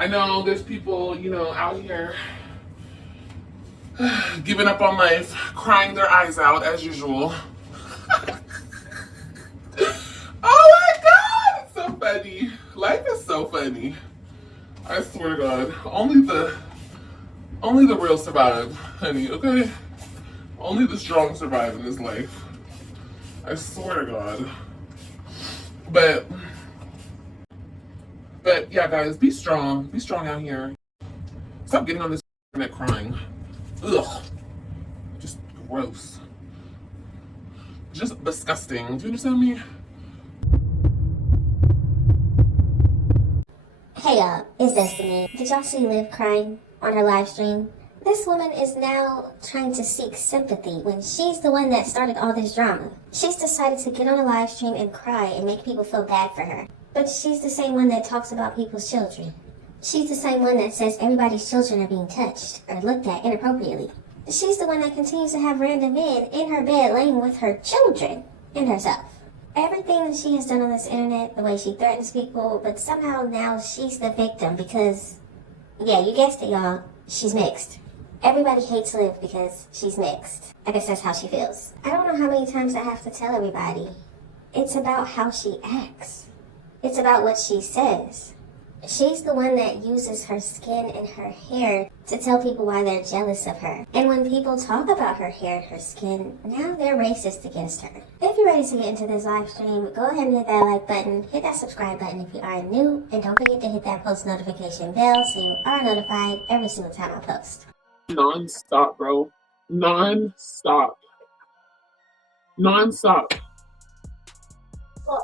I know there's people, out here giving up on life, crying their eyes out as usual. Oh my god, it's so funny. Life is so funny. I swear to God, only the real survive, honey. Okay, only the strong survive in this life. I swear to God. But yeah, guys, be strong. Be strong out here. Stop getting on this internet crying. Ugh, just gross. Just disgusting. Do you understand me? Hey y'all, it's Destiny. Did y'all see Liv crying on her live stream? This woman is now trying to seek sympathy when she's the one that started all this drama. She's decided to get on a live stream and cry and make people feel bad for her. But she's the same one that talks about people's children. She's the same one that says everybody's children are being touched or looked at inappropriately. She's the one that continues to have random men in her bed laying with her children and herself. Everything that she has done on this internet, the way she threatens people, but somehow now she's the victim because, yeah, you guessed it, y'all, she's mixed. Everybody hates Liv because she's mixed. I guess that's how she feels. I don't know how many times I have to tell everybody. It's about how she acts. It's about what she says. She's the one that uses her skin and her hair to tell people why they're jealous of her. And when people talk about her hair and her skin, now they're racist against her. If you're ready to get into this live stream, go ahead and hit that like button, hit that subscribe button if you are new, and don't forget to hit that post notification bell so you are notified every single time I post. Non-stop, bro. Non-stop. Non-stop.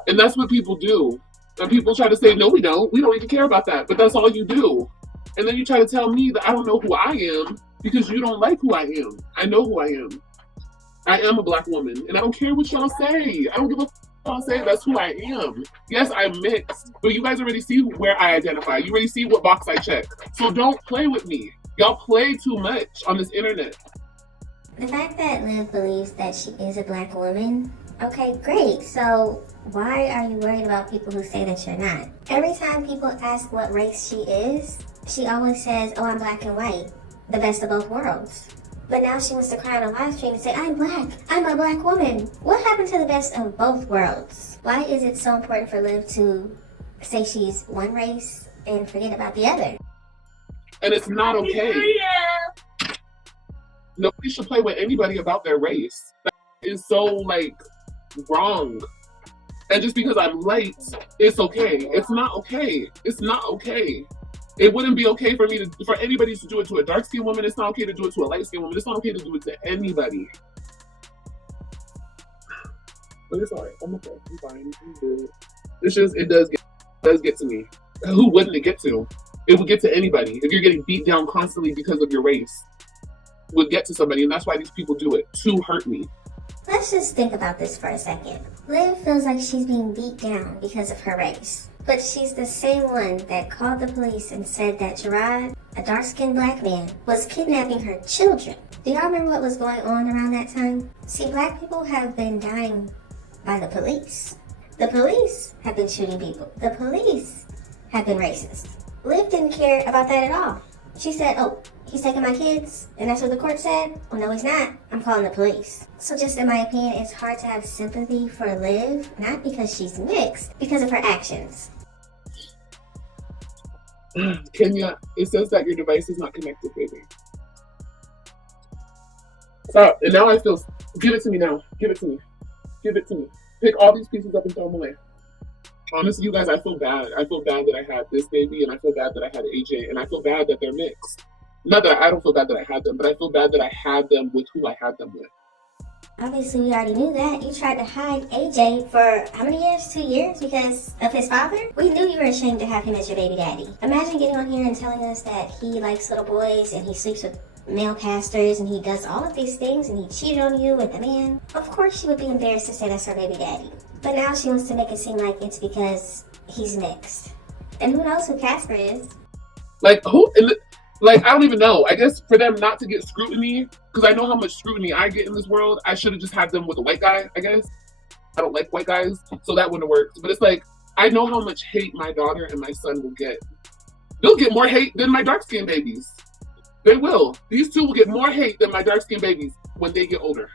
And that's what people do. And people try to say, no, we don't even care about that. But that's all you do. And then you try to tell me that I don't know who I am because you don't like who I am. I know who I am. I am a black woman. And I don't care what y'all say. I don't give a y'all say. That's who I am. Yes, I'm mixed. But you guys already see where I identify. You already see what box I check. So don't play with me. Y'all play too much on this internet. The fact that Liv believes that she is a black woman, okay, great. So why are you worried about people who say that you're not? Every time people ask what race she is, she always says, oh, I'm black and white, the best of both worlds. But now she wants to cry on a live stream and say, I'm black, I'm a black woman. What happened to the best of both worlds? Why is it so important for Liv to say she's one race and forget about the other? And it's not okay. Nobody should play with anybody about their race. That is so, wrong. And just because I'm light, it's okay. It's not okay. It's not okay. It wouldn't be okay for anybody to do it to a dark-skinned woman. It's not okay to do it to a light-skinned woman. It's not okay to do it to anybody. But it's alright. I'm okay. I'm fine. I'm good. It's just, it does get to me. Who wouldn't it get to? It would get to anybody. If you're getting beat down constantly because of your race, it would get to somebody. And that's why these people do it, to hurt me. Let's just think about this for a second. Liv feels like she's being beat down because of her race. But she's the same one that called the police and said that Gerard, a dark-skinned black man, was kidnapping her children. Do y'all remember what was going on around that time? See, black people have been dying by the police. The police have been shooting people. The police have been racist. Liv didn't care about that at all. She said, oh, he's taking my kids, and that's what the court said? Well, no, he's not. I'm calling the police. So just in my opinion, it's hard to have sympathy for Liv, not because she's mixed, because of her actions. Kenya, it says that your device is not connected, baby. Stop. And now I feel, give it to me now. Give it to me. Give it to me. Pick all these pieces up and throw them away. Honestly, you guys, I feel bad. I feel bad that I had this baby, and I feel bad that I had AJ, and I feel bad that they're mixed. Not that I don't feel bad that I had them, but I feel bad that I had them with who I had them with. Obviously, we already knew that. You tried to hide AJ for how many years? 2 years because of his father? We knew you were ashamed to have him as your baby daddy. Imagine getting on here and telling us that he likes little boys and he sleeps with male pastors and he does all of these things and he cheated on you with a man. Of course she would be embarrassed to say that's her baby daddy. But now she wants to make it seem like it's because he's mixed. And who knows who Casper is? Who? I don't even know. I guess for them not to get scrutiny, because I know how much scrutiny I get in this world, I should have just had them with a white guy, I guess. I don't like white guys, so that wouldn't have worked. But it's I know how much hate my daughter and my son will get They'll get more hate than my dark-skinned babies. They will. These two will get more hate than my dark-skinned babies when they get older.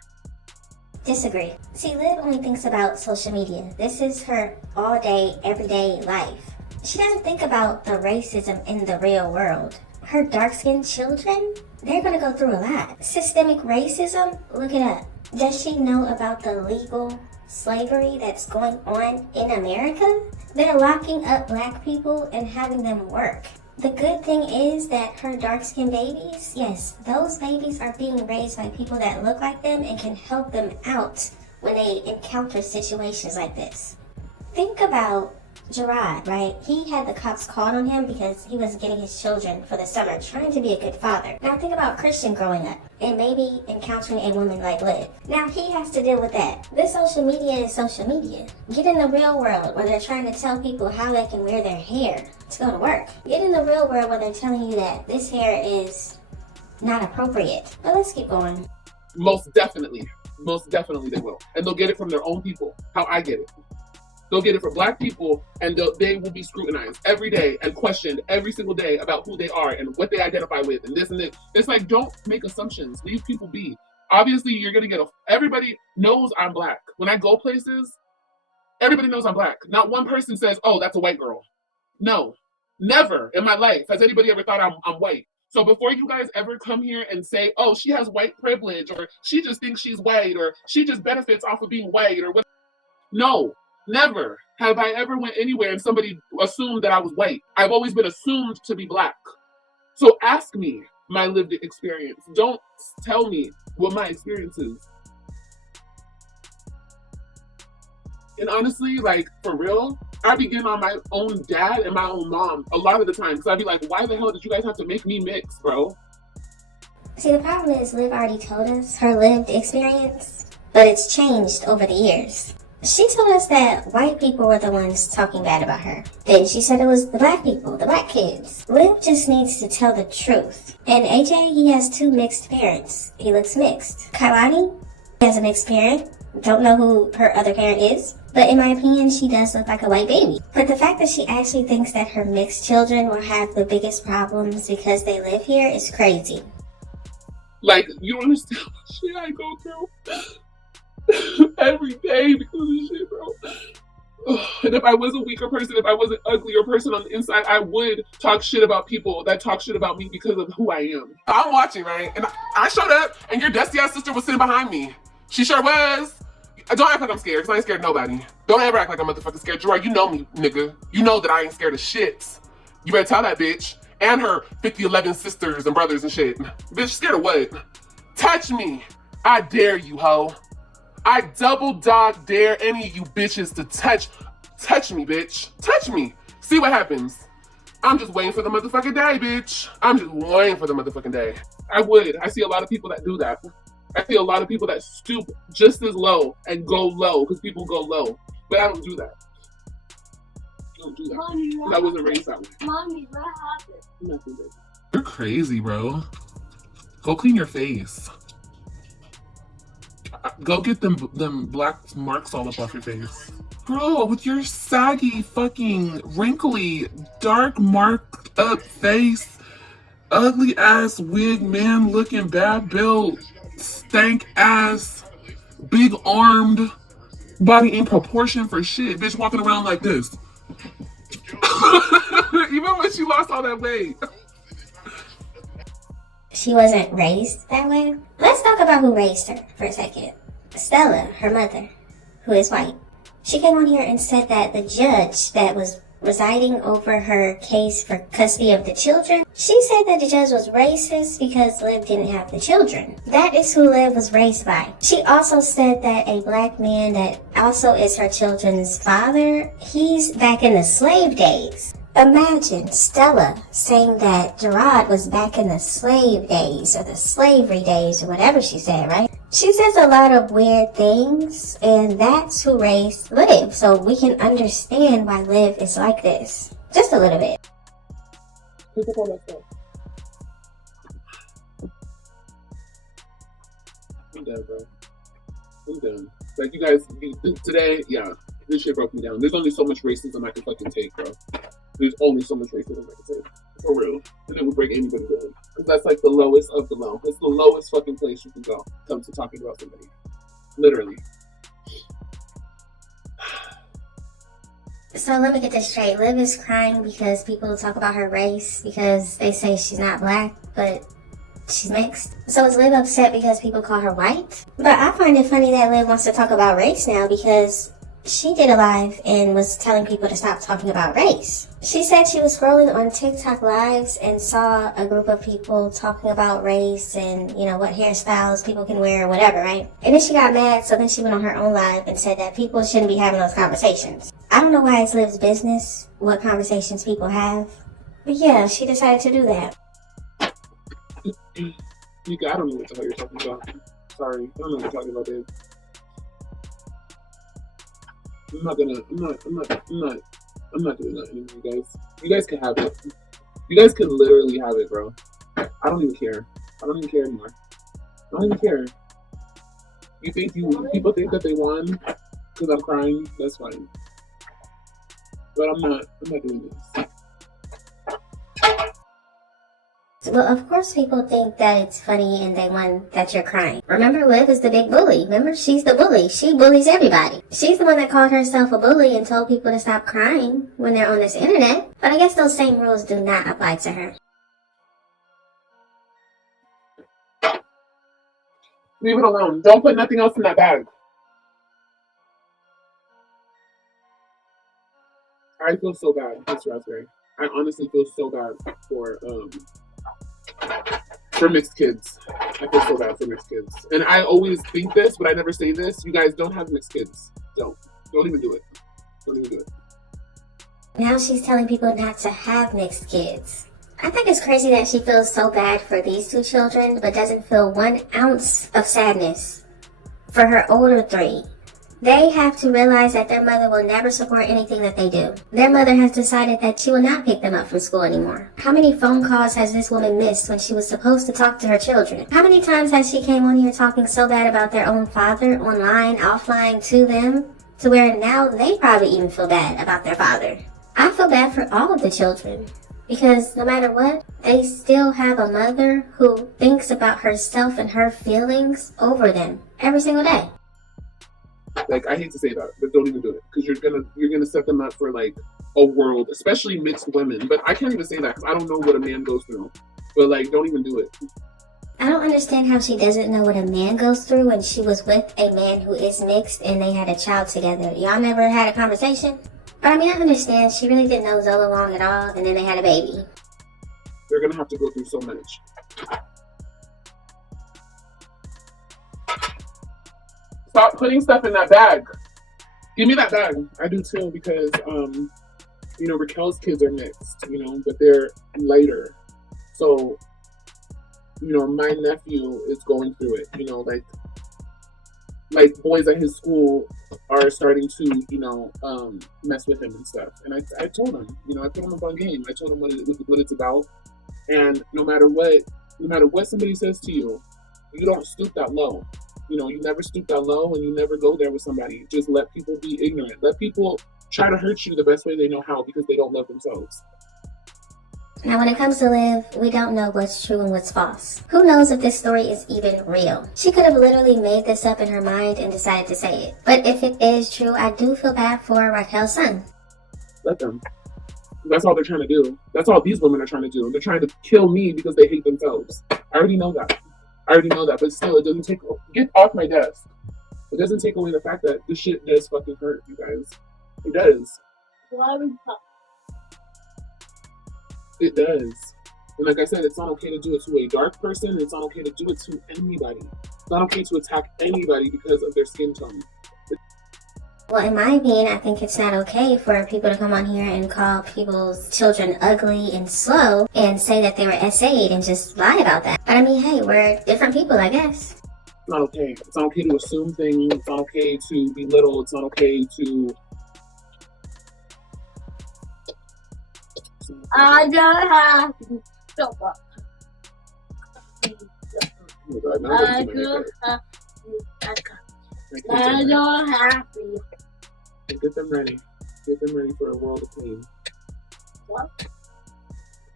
Disagree. See, Liv only thinks about social media. This is her all-day, everyday life. She doesn't think about the racism in the real world. Her dark-skinned children, they're gonna go through a lot. Systemic racism, look it up. Does she know about the legal slavery that's going on in America? They're locking up black people and having them work. The good thing is that her dark-skinned babies, yes, those babies are being raised by people that look like them and can help them out when they encounter situations like this. Think about Gerard, right? He had the cops called on him because he was getting his children for the summer, trying to be a good father. Now think about Christian growing up and maybe encountering a woman like Liv. Now he has to deal with that. This social media is social media. Get in the real world where they're trying to tell people how they can wear their hair to go to work. Get in the real world where they're telling you that this hair is not appropriate. But let's keep going. Most definitely they will. And they'll get it from their own people, how I get it. They'll get it for black people, and they will be scrutinized every day and questioned every single day about who they are and what they identify with and this and this. It's like, don't make assumptions. Leave people be. Obviously, you're going to get everybody knows I'm black. When I go places, everybody knows I'm black. Not one person says, oh, that's a white girl. No, never in my life has anybody ever thought I'm white. So before you guys ever come here and say, oh, she has white privilege, or she just thinks she's white, or she just benefits off of being white, or what? No. Never have I ever went anywhere and somebody assumed that I was white. I've always been assumed to be black. So ask me my lived experience. Don't tell me what my experience is. And honestly, like, for real, I be getting on my own dad and my own mom a lot of the time. Because I'd be like, why the hell did you guys have to make me mix, bro? See, the problem is Liv already told us her lived experience, but it's changed over the years. She told us that white people were the ones talking bad about her. Then she said it was the black people, the black kids. Liv just needs to tell the truth. And AJ, he has 2 mixed parents. He looks mixed. Kailani has a mixed parent. Don't know who her other parent is. But in my opinion, she does look like a white baby. But the fact that she actually thinks that her mixed children will have the biggest problems because they live here is crazy. Like, you don't understand what shit I go through every day because of this shit, bro. And if I was a weaker person, if I was an uglier person on the inside, I would talk shit about people that talk shit about me because of who I am. I'm watching, right? And I showed up, and your dusty ass sister was sitting behind me. She sure was. Don't act like I'm scared, because I ain't scared of nobody. Don't ever act like I'm motherfucking scared. Gerard, you know me, nigga. You know that I ain't scared of shit. You better tell that bitch. And her 11 sisters and brothers and shit. Bitch, scared of what? Touch me. I dare you, ho. I double dog dare any of you bitches to touch me, bitch. Touch me. See what happens. I'm just waiting for the motherfucking day, bitch. I'm just waiting for the motherfucking day. I see a lot of people that do that. I see a lot of people that stoop just as low and go low because people go low. But I don't do that. I don't do that. Mommy, I wasn't raised that way. Mommy, what happened? Nothing, baby. You're crazy, bro. Go clean your face. Go get them black marks all up off your face. Bro, with your saggy, fucking, wrinkly, dark, marked up face, ugly ass wig man looking bad built, stank ass, big armed, body in proportion for shit, bitch walking around like this. Even when she lost all that weight. She wasn't raised that way. Let's talk about who raised her for a second. Stella, her mother, who is white. She came on here and said that the judge that was residing over her case for custody of the children, she said that the judge was racist because Liv didn't have the children. That is who Liv was raised by. She also said that a black man that also is her children's father, he's back in the slave days. Imagine Stella saying that Gerard was back in the slave days or the slavery days or whatever she said, right? She says a lot of weird things, and that's who raised Liv, so we can understand why Liv is like this. Just a little bit. I'm done, bro. I'm done. Like, you guys, today, yeah, this shit broke me down. There's only so much racism I can fucking take, bro. There's only so much racism I can take. break anybody down. Because that's like the lowest of the low. It's the lowest fucking place you can go when it comes to talking about somebody. Literally. So let me get this straight. Liv is crying because people talk about her race because they say she's not black, but she's mixed. So is Liv upset because people call her white? But I find it funny that Liv wants to talk about race now because she did a live and was telling people to stop talking about race. She said she was scrolling on TikTok lives and saw a group of people talking about race and, you know, what hairstyles people can wear or whatever, right? And then she got mad, so then she went on her own live and said that people shouldn't be having those conversations. I don't know why it's Liv's business what conversations people have, but yeah, she decided to do that. I don't know what the hell you're talking about. Sorry, I don't know what you're talking about, babe. I'm not doing that anymore, you guys. You guys can have it. You guys can literally have it, bro. I don't even care. I don't even care anymore. I don't even care. People think that they won because I'm crying, that's fine. But I'm not doing this. Well, of course people think that it's funny and they want that you're crying. Remember, Liv is the big bully. Remember, she's the bully. She bullies everybody. She's the one that called herself a bully and told people to stop crying when they're on this internet. But I guess those same rules do not apply to her. Leave it alone. Don't put nothing else in that bag. I feel so bad, Miss Raspberry. I honestly feel so bad for mixed kids. I feel so bad for mixed kids. And I always think this, but I never say this. You guys don't have mixed kids. Don't even do it. Don't even do it. Now she's telling people not to have mixed kids. I think it's crazy that she feels so bad for these two children, but doesn't feel 1 ounce of sadness for her older 3. They have to realize that their mother will never support anything that they do. Their mother has decided that she will not pick them up from school anymore. How many phone calls has this woman missed when she was supposed to talk to her children? How many times has she came on here talking so bad about their own father, online, offline, to them, to where now they probably even feel bad about their father? I feel bad for all of the children. Because no matter what, they still have a mother who thinks about herself and her feelings over them every single day. Like, I hate to say that, but don't even do it, because you're gonna set them up for like a world, especially mixed women. But I can't even say that because I don't know what a man goes through. But like, don't even do it. I don't understand how she doesn't know what a man goes through when she was with a man who is mixed and they had a child together. Y'all never had a conversation? But I mean, I understand she really didn't know Zola long at all, and then they had a baby. They're gonna have to go through so much. Stop putting stuff in that bag. Give me that bag. I do too, because you know, Raquel's kids are mixed, you know, but they're lighter. So, you know, my nephew is going through it, you know, like boys at his school are starting to, you know, mess with him and stuff. And I told him, you know, I put him up on game. I told him what it's about. And no matter what somebody says to you, you don't stoop that low. You know, you never stoop that low, and you never go there with somebody. Just let people be ignorant. Let people try to hurt you the best way they know how, because they don't love themselves. Now, when it comes to Liv, we don't know what's true and what's false. Who knows if this story is even real? She could have literally made this up in her mind and decided to say it. But if it is true, I do feel bad for Raquel's son. Let them. That's all they're trying to do. That's all these women are trying to do. They're trying to kill me because they hate themselves. I already know that. But still, it doesn't get off my desk. It doesn't take away the fact that this shit does fucking hurt, you guys. It does. It does. And like I said, it's not okay to do it to a dark person. It's not okay to do it to anybody. It's not okay to attack anybody because of their skin tone. Well, in my opinion, I think it's not okay for people to come on here and call people's children ugly and slow and say that they were SA'd and just lie about that. But I mean, hey, we're different people, I guess. It's not okay. It's not okay to assume things. It's not okay to belittle. It's not okay to... I don't have to stop up. I don't have to. Get them ready. Get them ready for a world of pain. What?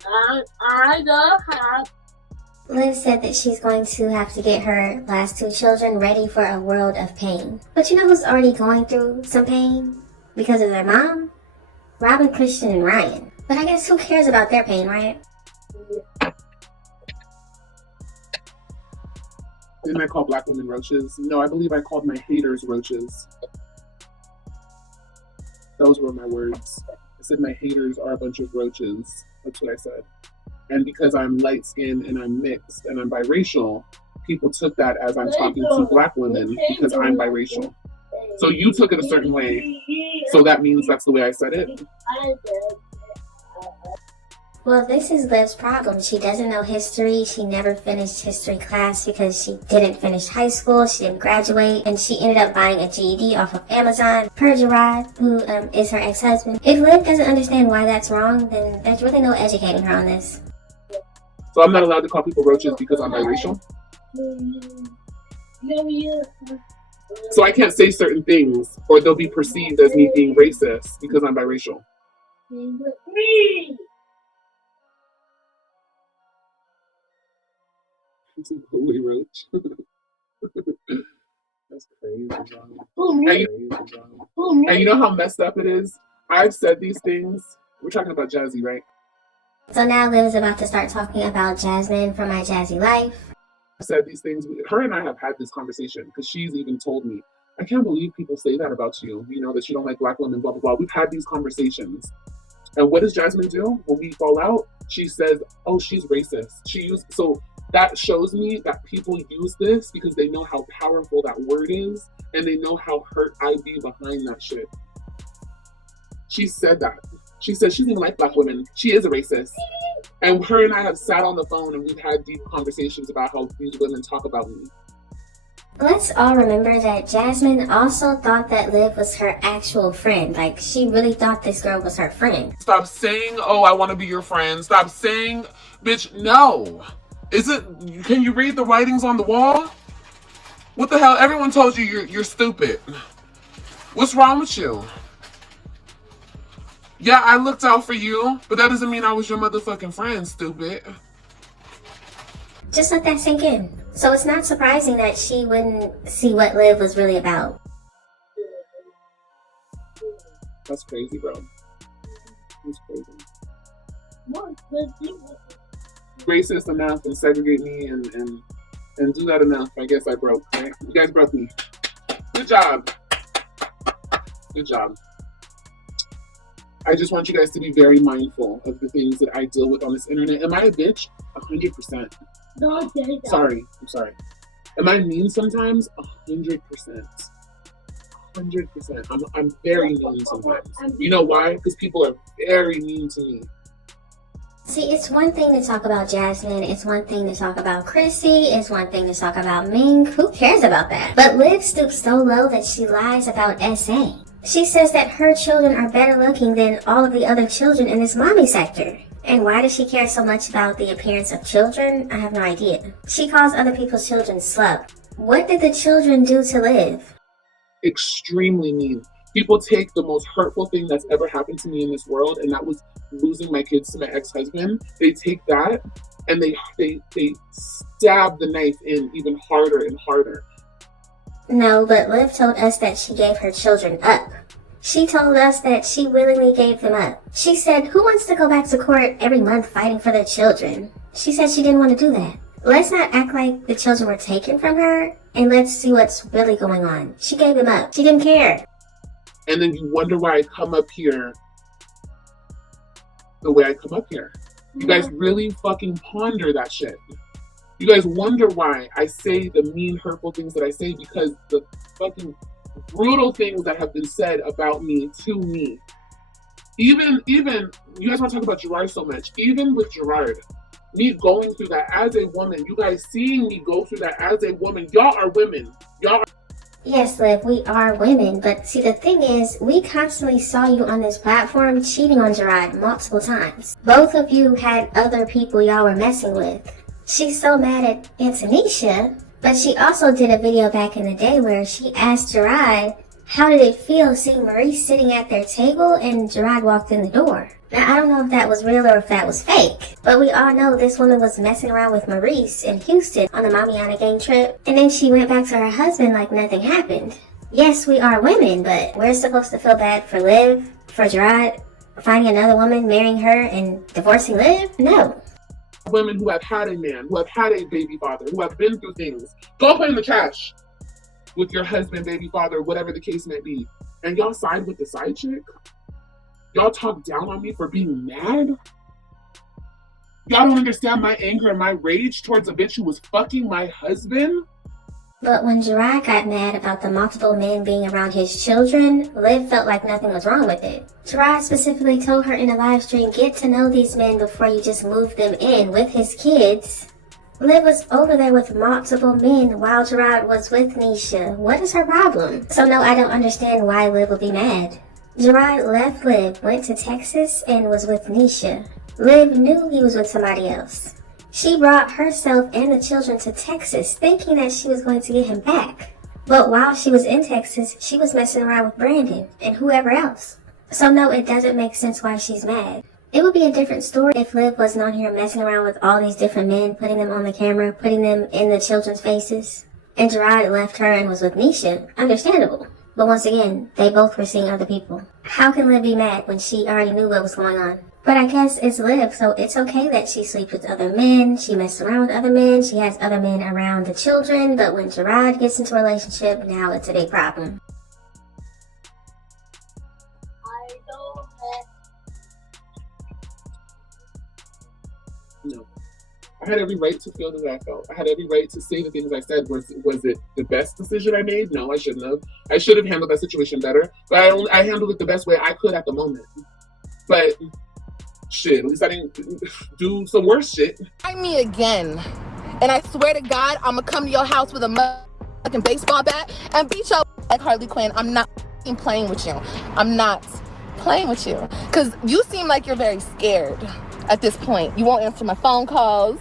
I don't have. Liv said that she's going to have to get her last two children ready for a world of pain. But you know who's already going through some pain because of their mom? Robin, Christian, and Ryan. But I guess who cares about their pain, right? Didn't I call black women roaches? No, I believe I called my haters roaches. Those were my words. I said my haters are a bunch of roaches. That's what I said. And because I'm light-skinned and I'm mixed and I'm biracial, people took that as I'm talking to black women because I'm biracial. So you took it a certain way, so that means that's the way I said it? Well, this is Liv's problem. She doesn't know history. She never finished history class because she didn't finish high school. She didn't graduate. And she ended up buying a GED off of Amazon. Per Gerard, who is her ex-husband. If Liv doesn't understand why that's wrong, then there's really no educating her on this. So I'm not allowed to call people roaches because I'm biracial? So I can't say certain things or they'll be perceived as me being racist because I'm biracial. It's a bully roach. That's crazy, John. And you know how messed up it is? I've said these things. We're talking about Jazzy, right? So now Liv is about to start talking about Jasmine from My Jazzy Life. I said these things. Her and I have had this conversation because she's even told me, I can't believe people say that about you. You know, that you don't like black women, blah, blah, blah. We've had these conversations. And what does Jasmine do when we fall out? She says, oh, she's racist. So that shows me that people use this because they know how powerful that word is and they know how hurt I be behind that shit. She said that. She said she doesn't even like black women. She is a racist. And her and I have sat on the phone and we've had deep conversations about how these women talk about me. Let's all remember that Jasmine also thought that Liv was her actual friend. Like, she really thought this girl was her friend. Stop saying, oh, I want to be your friend. Stop saying, bitch, no. Can you read the writings on the wall? What the hell? Everyone told you you're stupid. What's wrong with you? Yeah, I looked out for you, but that doesn't mean I was your motherfucking friend, stupid. Just let that sink in. So it's not surprising that she wouldn't see what Liv was really about. That's crazy, bro. That's crazy. Racist enough and segregate me and do that enough. I guess I broke, right? You guys broke me. Good job. Good job. I just want you guys to be very mindful of the things that I deal with on this internet. Am I a bitch? 100%. Sorry. I'm sorry. Am I mean sometimes? 100%. 100%. I'm very mean sometimes. You know why? Because people are very mean to me. See, it's one thing to talk about Jasmine, it's one thing to talk about Chrissy, it's one thing to talk about Ming. Who cares about that? But Liv stoops so low that she lies about SA. She says that her children are better looking than all of the other children in this mommy sector. And why does she care so much about the appearance of children? I have no idea. She calls other people's children slut. What did the children do to Liv? Extremely mean. People take the most hurtful thing that's ever happened to me in this world, and that was losing my kids to my ex-husband. They take that and they stab the knife in even harder and harder. No, but Liv told us that she gave her children up. She told us that she willingly gave them up. She said, who wants to go back to court every month fighting for their children? She said she didn't want to do that. Let's not act like the children were taken from her, and let's see what's really going on. She gave them up. She didn't care. And then you wonder why I come up here the way I come up here. You guys really fucking ponder that shit. You guys wonder why I say the mean, hurtful things that I say, because the fucking brutal things that have been said about me to me. Even you guys want to talk about Gerard so much. Even with Gerard, me going through that as a woman, you guys seeing me go through that as a woman. Y'all are women. Yes, Liv, we are women, but see, the thing is, we constantly saw you on this platform cheating on Gerard multiple times. Both of you had other people y'all were messing with. She's so mad at Antonisha, but she also did a video back in the day where she asked Gerard, how did it feel seeing Maurice sitting at their table and Gerard walked in the door? Now, I don't know if that was real or if that was fake, but we all know this woman was messing around with Maurice in Houston on the Mamiana gang trip, and then she went back to her husband like nothing happened. Yes, we are women, but we're supposed to feel bad for Liv, for Gerard, finding another woman, marrying her, and divorcing Liv? No. Women who have had a man, who have had a baby father, who have been through things, go play in the trash with your husband, baby father, whatever the case may be, and y'all side with the side chick? Y'all talk down on me for being mad? Y'all don't understand my anger and my rage towards a bitch who was fucking my husband? But when Gerard got mad about the multiple men being around his children, Liv felt like nothing was wrong with it. Gerard specifically told her in a live stream, get to know these men before you just move them in with his kids. Liv was over there with multiple men while Gerard was with Nisha. What is her problem? So no, I don't understand why Liv would be mad. Gerard left Liv, went to Texas, and was with Nisha. Liv knew he was with somebody else. She brought herself and the children to Texas, thinking that she was going to get him back. But while she was in Texas, she was messing around with Brandon and whoever else. So no, it doesn't make sense why she's mad. It would be a different story if Liv wasn't on here messing around with all these different men, putting them on the camera, putting them in the children's faces, and Gerard left her and was with Nisha. Understandable. But once again, they both were seeing other people. How can Liv be mad when she already knew what was going on? But I guess it's Liv, so it's okay that she sleeps with other men, she messed around with other men, she has other men around the children, but when Gerard gets into a relationship, now it's a big problem. I don't know. No. I had every right to feel the way I felt. I had every right to say the things I said. Was it the best decision I made? No, I shouldn't have. I should have handled that situation better, but I handled it the best way I could at the moment. But shit, at least I didn't do some worse shit. Try me again, and I swear to God, I'm gonna come to your house with a fucking baseball bat and beat your like Harley Quinn. I'm not playing with you. I'm not playing with you, because you seem like you're very scared at this point. You won't answer my phone calls.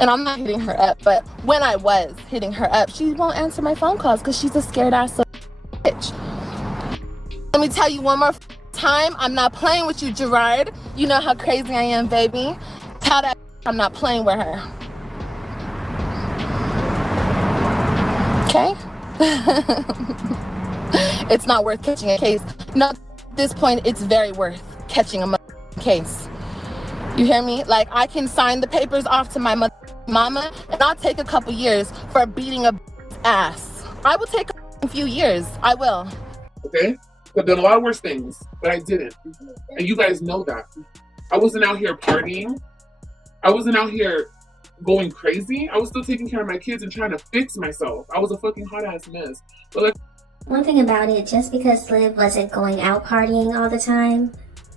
And I'm not hitting her up, but when I was hitting her up, she won't answer my phone calls because she's a scared ass bitch. Let me tell you one more time, I'm not playing with you, Gerard. You know how crazy I am, baby. Tell that I'm not playing with her. Okay? It's not worth catching a case. Not at this point, it's very worth catching a case. You hear me? Like, I can sign the papers off to my mama, and I'll take a couple years for beating a ass. I will take a few years. I will. Okay? I've done a lot of worse things, but I didn't. And you guys know that. I wasn't out here partying. I wasn't out here going crazy. I was still taking care of my kids and trying to fix myself. I was a fucking hot ass mess. But like, one thing about it, just because Liv wasn't going out partying all the time,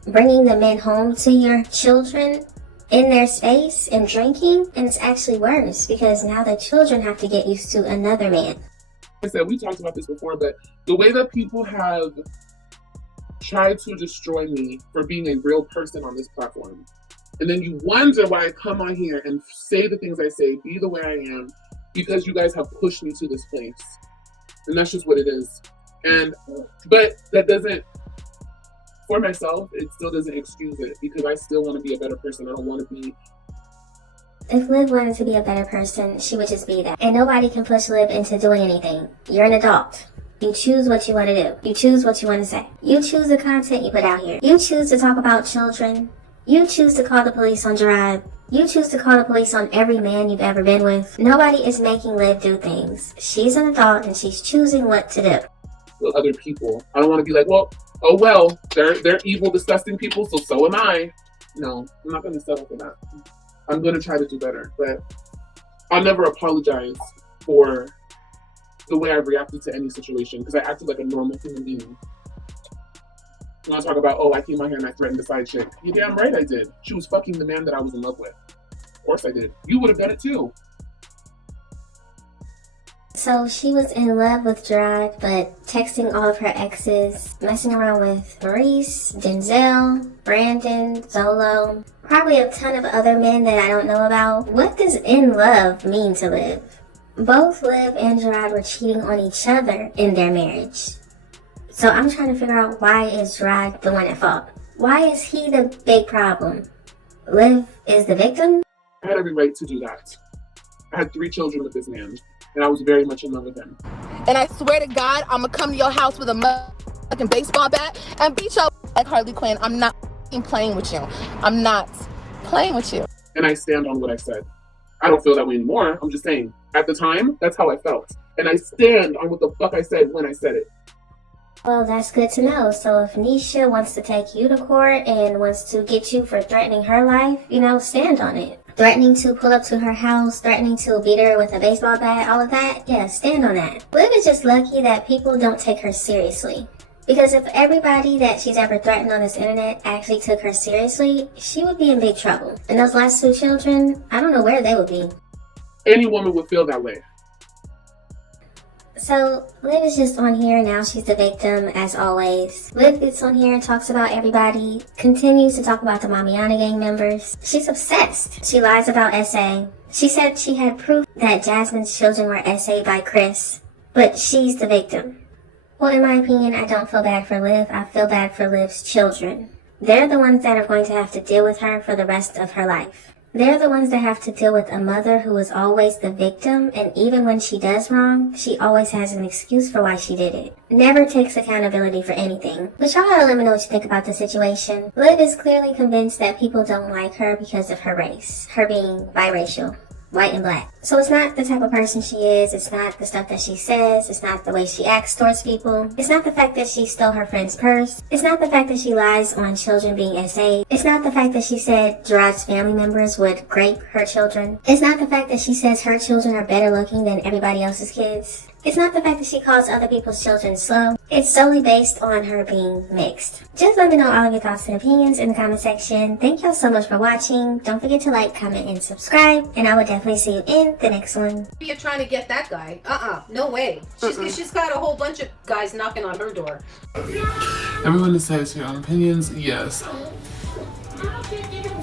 bringing the men home to your children in their space and drinking, and it's actually worse because now the children have to get used to another man. I said, we talked about this before, but the way that people have tried to destroy me for being a real person on this platform, and then you wonder why I come on here and say the things I say, be the way I am, because you guys have pushed me to this place. And that's just what it is. But that doesn't, for myself, it still doesn't excuse it, because I still want to be a better person. I don't want to be. If Liv wanted to be a better person, she would just be that. And nobody can push Liv into doing anything. You're an adult. You choose what you want to do. You choose what you want to say. You choose the content you put out here. You choose to talk about children. You choose to call the police on Gerard. You choose to call the police on every man you've ever been with. Nobody is making Liv do things. She's an adult and she's choosing what to do. With other people. I don't want to be like, well, oh well, they're evil, disgusting people, so am I. No, I'm not going to settle for that. I'm going to try to do better, but I'll never apologize for the way I've reacted to any situation, because I acted like a normal human being. When I talk about, oh, I came out here and I threatened the side chick. You're damn right I did. She was fucking the man that I was in love with. Of course I did. You would have done it too. So she was in love with Gerard, but texting all of her exes, messing around with Maurice, Denzel, Brandon, Zolo, probably a ton of other men that I don't know about. What does in love mean to Liv? Both Liv and Gerard were cheating on each other in their marriage. So I'm trying to figure out, why is Gerard the one at fault? Why is he the big problem? Liv is the victim? I had every right to do that. I had 3 children with this man, and I was very much in love with him. And I swear to God, I'm gonna come to your house with a fucking baseball bat and beat your like Harley Quinn. I'm not playing with you. I'm not playing with you. And I stand on what I said. I don't feel that way anymore. I'm just saying, at the time, that's how I felt. And I stand on what the fuck I said when I said it. Well, that's good to know. So if Nisha wants to take you to court and wants to get you for threatening her life, stand on it. Threatening to pull up to her house, threatening to beat her with a baseball bat, all of that, yeah, stand on that. Liv is just lucky that people don't take her seriously. Because if everybody that she's ever threatened on this internet actually took her seriously, she would be in big trouble. And those last 2 children, I don't know where they would be. Any woman would feel that way. So, Liv is just on here, now she's the victim, as always. Liv gets on here and talks about everybody, continues to talk about the Mamiana gang members. She's obsessed. She lies about SA. She said she had proof that Jasmine's children were SA by Chris, but she's the victim. Well, in my opinion, I don't feel bad for Liv. I feel bad for Liv's children. They're the ones that are going to have to deal with her for the rest of her life. They're the ones that have to deal with a mother who is always the victim, and even when she does wrong, she always has an excuse for why she did it. Never takes accountability for anything. But y'all gotta let me know what you think about the situation. Liv is clearly convinced that people don't like her because of her race, her being biracial. White and black. So it's not the type of person she is, it's not the stuff that she says, it's not the way she acts towards people, it's not the fact that she stole her friend's purse, it's not the fact that she lies on children being SA, it's not the fact that she said Gerard's family members would rape her children, it's not the fact that she says her children are better looking than everybody else's kids. It's not the fact that she calls other people's children slow. It's solely based on her being mixed. Just let me know all of your thoughts and opinions in the comment section. Thank y'all so much for watching. Don't forget to like, comment, and subscribe. And I will definitely see you in the next one. You're trying to get that guy. No way. She's got a whole bunch of guys knocking on her door. Everyone decides your own opinions, yes.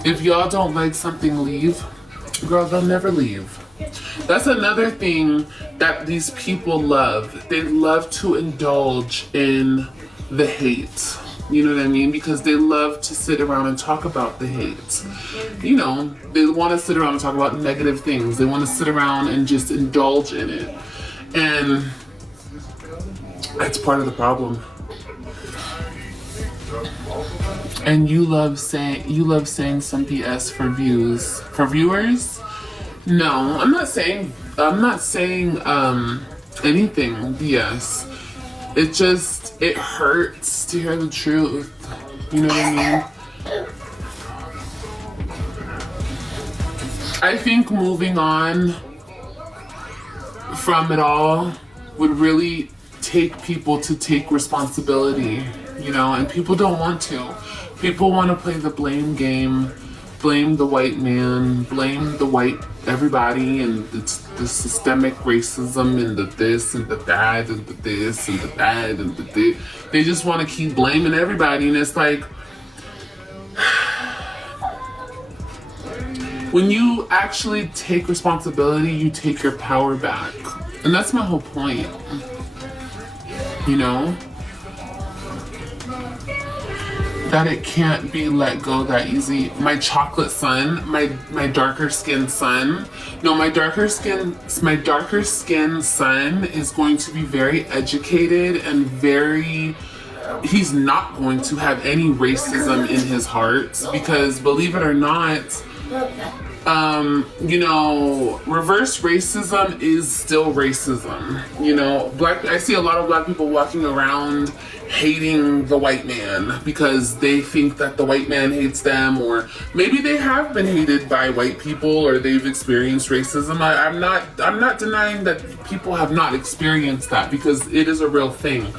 If y'all don't like something, leave. Girl, they'll never leave. That's another thing that these people love. They love to indulge in the hate. You know what I mean? Because they love to sit around and talk about the hate. They want to sit around and talk about negative things. They want to sit around and just indulge in it. And that's part of the problem. And you love saying some BS for views. For viewers? No, I'm not saying anything BS. It hurts to hear the truth. You know what I mean? I think moving on from it all would really take people to take responsibility, and people don't want to. People want to play the blame game, blame the white man, blame the white everybody, and it's the systemic racism and the this and the that and the this and the that and the this. They just want to keep blaming everybody, and it's like, when you actually take responsibility, you take your power back. And that's my whole point. That it can't be let go that easy. My chocolate son, my darker skinned son. No, my darker skinned son is going to be very educated and he's not going to have any racism in his heart, because believe it or not, reverse racism is still racism. I see a lot of black people walking around hating the white man because they think that the white man hates them, or maybe they have been hated by white people, or they've experienced racism. I'm not denying that people have not experienced that, because it is a real thing.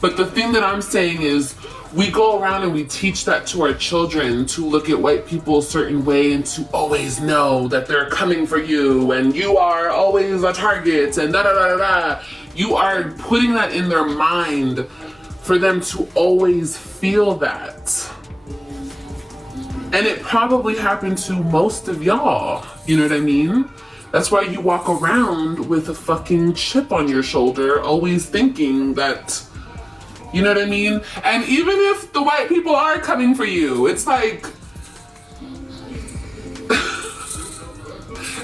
But the thing that I'm saying is, we go around and we teach that to our children, to look at white people a certain way and to always know that they're coming for you and you are always a target and da da da da da. You are putting that in their mind for them to always feel that. And it probably happened to most of y'all, you know what I mean? That's why you walk around with a fucking chip on your shoulder, always thinking that You know what I mean? And even if the white people are coming for you, it's like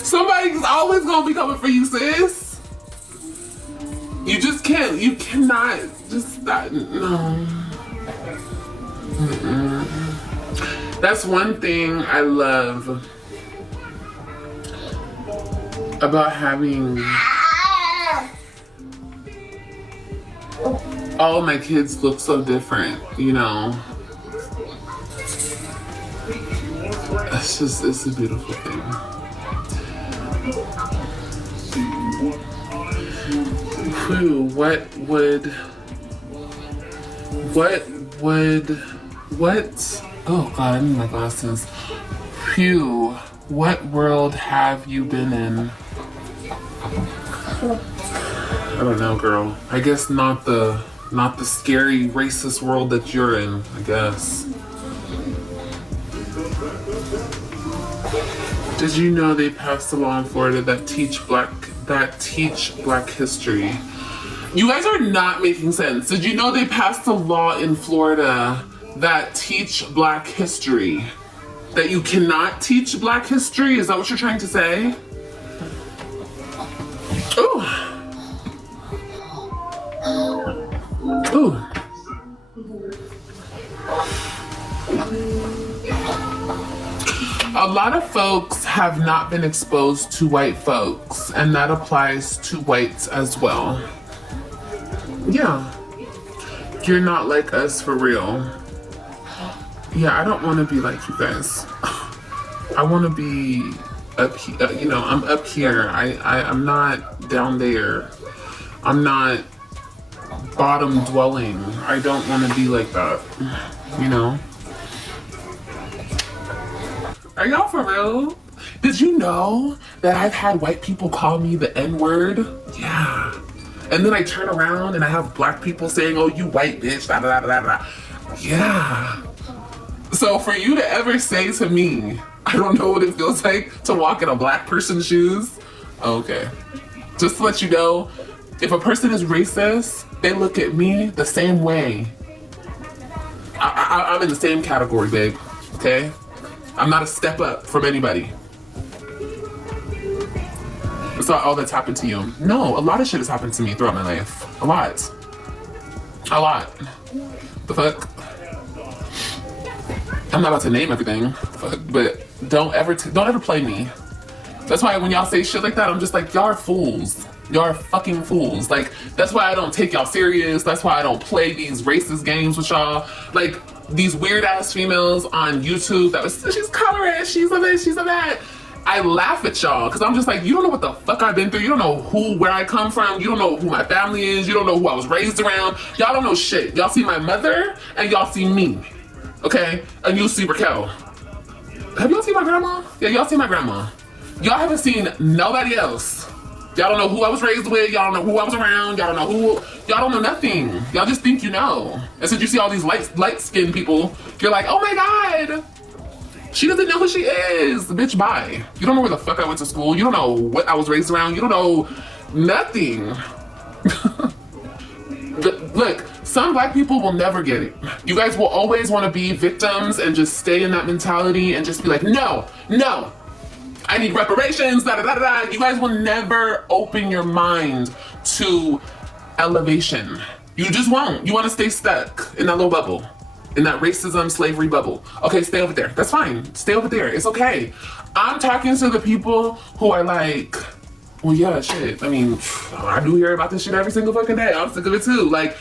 somebody's always gonna be coming for you, sis. You just can't. You cannot just not. No. Mm-mm. That's one thing I love about having all my kids look so different, you know. It's a beautiful thing. Whew, oh God, I need my glasses. Phew, what world have you been in? I don't know, girl. I guess not the scary racist world that you're in, I guess. Did you know they passed a law in Florida that teach black history? You guys are not making sense. Did you know they passed a law in Florida that teach black history? That you cannot teach black history? Is that what you're trying to say? Ooh. Ooh. A lot of folks have not been exposed to white folks, and that applies to whites as well. Yeah. You're not like us for real. Yeah, I don't want to be like you guys. I want to be up here. You know, I'm up here. I'm not down there. I'm not bottom dwelling. I don't want to be like that. You know? Are y'all for real? Did you know that I've had white people call me the N-word? Yeah. And then I turn around and I have black people saying, oh, you white bitch, da da da da da. Yeah. So for you to ever say to me, I don't know what it feels like to walk in a black person's shoes. Okay. Just to let you know, if a person is racist, they look at me the same way. I'm in the same category, babe. Okay? I'm not a step up from anybody. It's not all that's happened to you. No, a lot of shit has happened to me throughout my life. A lot. A lot. The fuck? I'm not about to name everything, but don't ever play me. That's why when y'all say shit like that, I'm just like, y'all are fools. Y'all are fucking fools. Like, that's why I don't take y'all serious. That's why I don't play these racist games with y'all. Like, these weird ass females on YouTube that was, she's colorist, she's a this, she's a that. I laugh at y'all because I'm just like, you don't know what the fuck I've been through. You don't know where I come from. You don't know who my family is. You don't know who I was raised around. Y'all don't know shit. Y'all see my mother and y'all see me. Okay? And you see Raquel. Have y'all seen my grandma? Yeah, y'all see my grandma. Y'all haven't seen nobody else. Y'all don't know who I was raised with. Y'all don't know who I was around. Y'all don't know y'all don't know nothing. Y'all just think you know. And since you see all these light-skinned people, you're like, oh my God, she doesn't know who she is. Bitch, bye. You don't know where the fuck I went to school. You don't know what I was raised around. You don't know nothing. Look, some black people will never get it. You guys will always want to be victims and just stay in that mentality and just be like, no, no. I need reparations, da da da da. You guys will never open your mind to elevation. You just won't. You want to stay stuck in that little bubble, in that racism, slavery bubble. Okay, stay over there. That's fine. Stay over there. It's okay. I'm talking to the people who are like, well, yeah, shit. I mean, I do hear about this shit every single fucking day. I'm sick of it too. Like,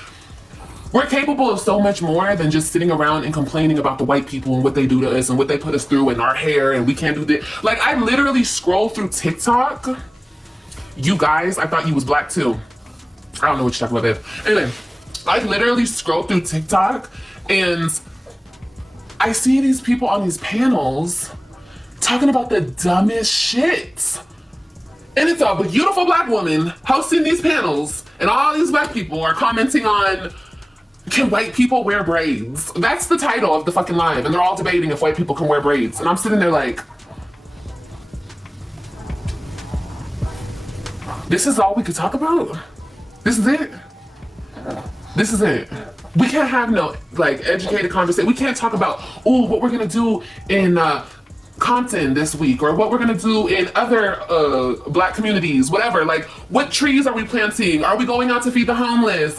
we're capable of so much more than just sitting around and complaining about the white people and what they do to us and what they put us through and our hair and we can't do this. Like, I literally scroll through TikTok. You guys, I thought you was black too. I don't know what you're talking about, babe. Anyway, I literally scroll through TikTok and I see these people on these panels talking about the dumbest shit. And it's a beautiful black woman hosting these panels and all these black people are commenting on, can white people wear braids? That's the title of the fucking live. And they're all debating if white people can wear braids. And I'm sitting there like, this is all we could talk about? This is it? This is it. We can't have no like educated conversation. We can't talk about, oh, what we're gonna do in Compton this week, or what we're gonna do in other Black communities, whatever. Like, what trees are we planting? Are we going out to feed the homeless?